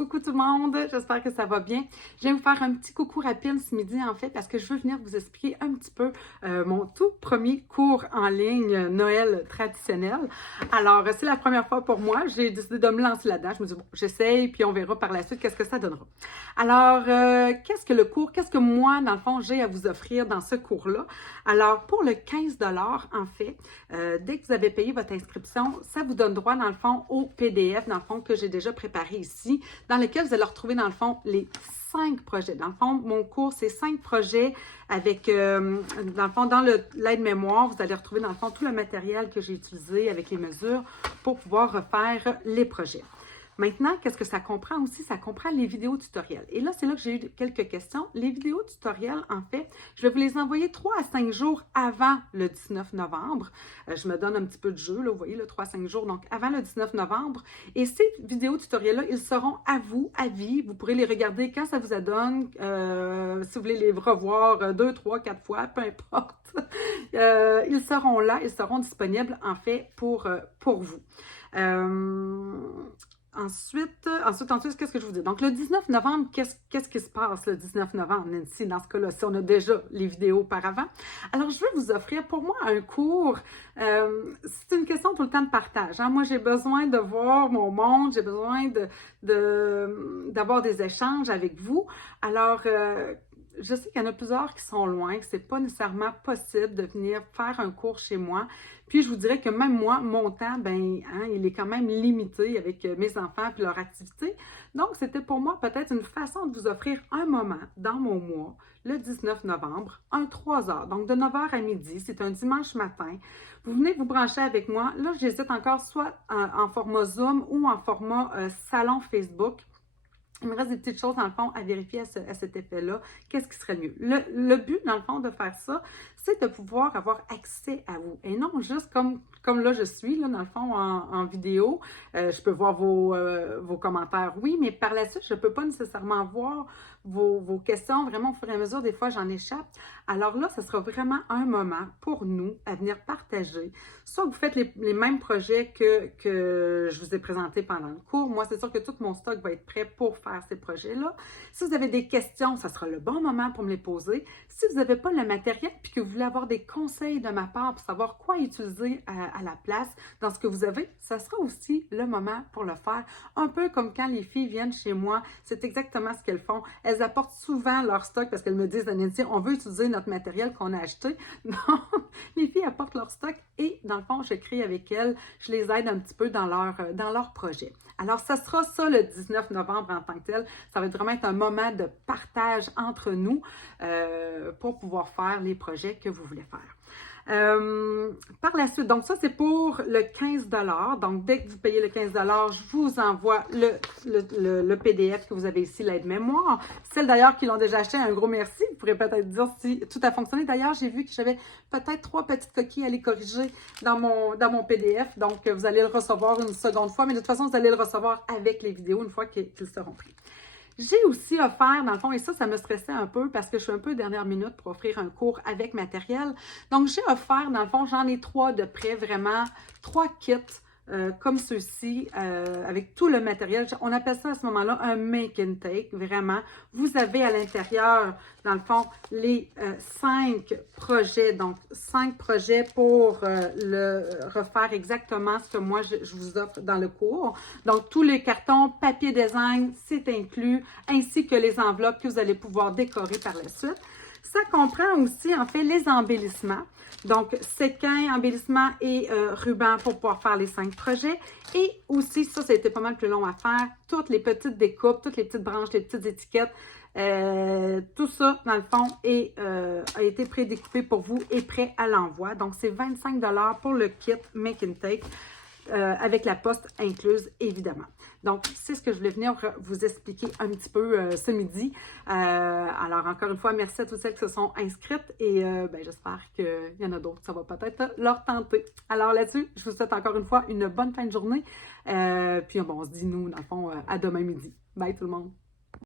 Coucou tout le monde, j'espère que ça va bien. Je viens vous faire un petit coucou rapide ce midi en fait parce que je veux venir vous expliquer un petit peu mon tout premier cours en ligne Noël traditionnel. Alors, c'est la première fois pour moi, j'ai décidé de me lancer là-dedans. Je me dis bon, j'essaye puis on verra par la suite qu'est-ce que ça donnera. Alors, qu'est-ce que le cours, qu'est-ce que moi dans le fond j'ai à vous offrir dans ce cours-là? Alors, pour le 15 en fait, dès que vous avez payé votre inscription, ça vous donne droit dans le fond au PDF dans le fond que j'ai déjà préparé ici, dans lequel vous allez retrouver dans le fond les 5 projets. Dans le fond, mon cours, c'est 5 projets avec, dans le fond, dans l'aide-mémoire, vous allez retrouver dans le fond tout le matériel que j'ai utilisé avec les mesures pour pouvoir refaire les projets. Maintenant, qu'est-ce que ça comprend aussi? Ça comprend les vidéos tutoriels. Et là, c'est là que j'ai eu quelques questions. Les vidéos tutoriels, en fait, je vais vous les envoyer 3 à 5 jours avant le 19 novembre. Je me donne un petit peu de jeu, là, vous voyez, le 3 à 5 jours, donc avant le 19 novembre. Et ces vidéos tutoriels-là, ils seront à vous, à vie. Vous pourrez les regarder quand ça vous adonne, si vous voulez les revoir 2, 3, 4 fois, peu importe. Ils seront là, ils seront disponibles, en fait, pour vous. Ensuite, qu'est-ce que je vous dis? Donc, le 19 novembre, qu'est-ce qui se passe le 19 novembre, Nancy, dans ce cas-là, si on a déjà les vidéos auparavant? Alors, je vais vous offrir, pour moi, un cours. C'est une question tout le temps de partage. Hein? Moi, j'ai besoin de voir mon monde, j'ai besoin d'avoir des échanges avec vous. Alors, je sais qu'il y en a plusieurs qui sont loin, que ce n'est pas nécessairement possible de venir faire un cours chez moi. Puis, je vous dirais que même moi, mon temps, il est quand même limité avec mes enfants et leur activité. Donc, c'était pour moi peut-être une façon de vous offrir un moment dans mon mois, le 19 novembre, un 3 heures. Donc, de 9 h à midi, c'est un dimanche matin. Vous venez vous brancher avec moi. Là, j'hésite encore soit en format Zoom ou en format salon Facebook. Il me reste des petites choses, dans le fond, à vérifier à cet effet-là. Qu'est-ce qui serait mieux? Le but, dans le fond, de faire ça, c'est de pouvoir avoir accès à vous. Et non juste comme là, je suis, là, dans le fond, en vidéo. Je peux voir vos commentaires, oui, mais par la suite, je ne peux pas nécessairement voir vos questions. Vraiment, au fur et à mesure, des fois, j'en échappe. Alors là, ce sera vraiment un moment pour nous à venir partager. Soit vous faites les mêmes projets que je vous ai présentés pendant le cours. Moi, c'est sûr que tout mon stock va être prêt pour faire ces projets-là. Si vous avez des questions, ça sera le bon moment pour me les poser. Si vous n'avez pas le matériel puis que vous voulez avoir des conseils de ma part pour savoir quoi utiliser à la place dans ce que vous avez, ça sera aussi le moment pour le faire. Un peu comme quand les filles viennent chez moi, c'est exactement ce qu'elles font. Elles apportent souvent leur stock parce qu'elles me disent, Nancy, on veut utiliser notre matériel qu'on a acheté. Donc, les filles apportent leur stock et dans le fond, je crée avec elles, je les aide un petit peu dans leur projet. Alors, ça sera ça le 19 novembre en tant que tel. Ça va vraiment être un moment de partage entre nous pour pouvoir faire les projets que vous voulez faire. Par la suite, donc ça c'est pour le 15 $. Donc dès que vous payez le 15 $, je vous envoie le PDF que vous avez ici, l'aide-mémoire. Celles d'ailleurs qui l'ont déjà acheté, un gros merci. Vous pourrez peut-être dire si tout a fonctionné. D'ailleurs, j'ai vu que j'avais peut-être 3 petites coquilles à les corriger dans mon PDF. Donc vous allez le recevoir une seconde fois, mais de toute façon, vous allez le recevoir avec les vidéos une fois qu'ils seront pris. J'ai aussi offert, dans le fond, et ça me stressait un peu parce que je suis un peu dernière minute pour offrir un cours avec matériel. Donc, j'ai offert, dans le fond, j'en ai 3 de près, vraiment, 3 kits comme ceux-ci, avec tout le matériel. On appelle ça à ce moment-là un make and take, vraiment. Vous avez à l'intérieur, dans le fond, les 5 projets. Donc, 5 projets pour le refaire exactement ce que moi, je vous offre dans le cours. Donc, tous les cartons, papier design, c'est inclus, ainsi que les enveloppes que vous allez pouvoir décorer par la suite. Ça comprend aussi, en fait, les embellissements. Donc, séquins, embellissements et rubans pour pouvoir faire les 5 projets. Et aussi, ça a été pas mal plus long à faire, toutes les petites découpes, toutes les petites branches, les petites étiquettes. Tout ça, dans le fond, a été prédécoupé pour vous et prêt à l'envoi. Donc, c'est 25 $ pour le kit Make and Take. Avec la poste incluse, évidemment. Donc, c'est ce que je voulais venir vous expliquer un petit peu ce midi. Alors, encore une fois, merci à toutes celles qui se sont inscrites et j'espère qu'il y en a d'autres. Ça va peut-être leur tenter. Alors là-dessus, je vous souhaite encore une fois une bonne fin de journée. Puis, on se dit, nous, dans le fond, à demain midi. Bye tout le monde!